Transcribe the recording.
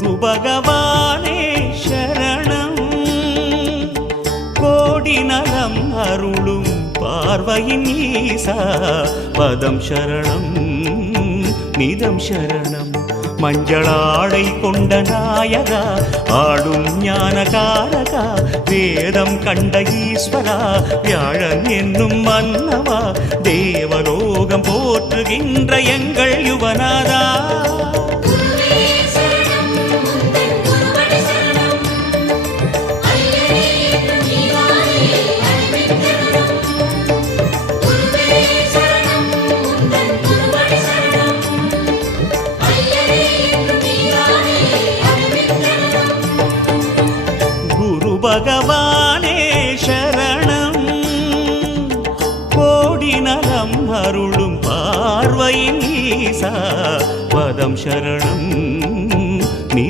குரு பகவானே சரணம், கோடி நலம் அருளும் பார்வையின் ஈசா பதம் சரணம் நிதம் சரணம். மஞ்சளாடை கொண்ட நாயகா ஆடும் ஞானகாரகா, வேதம் கண்ட ஈஸ்வரா வியாழன் என்னும் மன்னவா, தேவலோகம் போற்றுகின்ற எங்கள் யுவனாதா. பகவானே சரணம், கோடி நலம் அருளும் பார்வையின் ஈசா பதம் சரணம்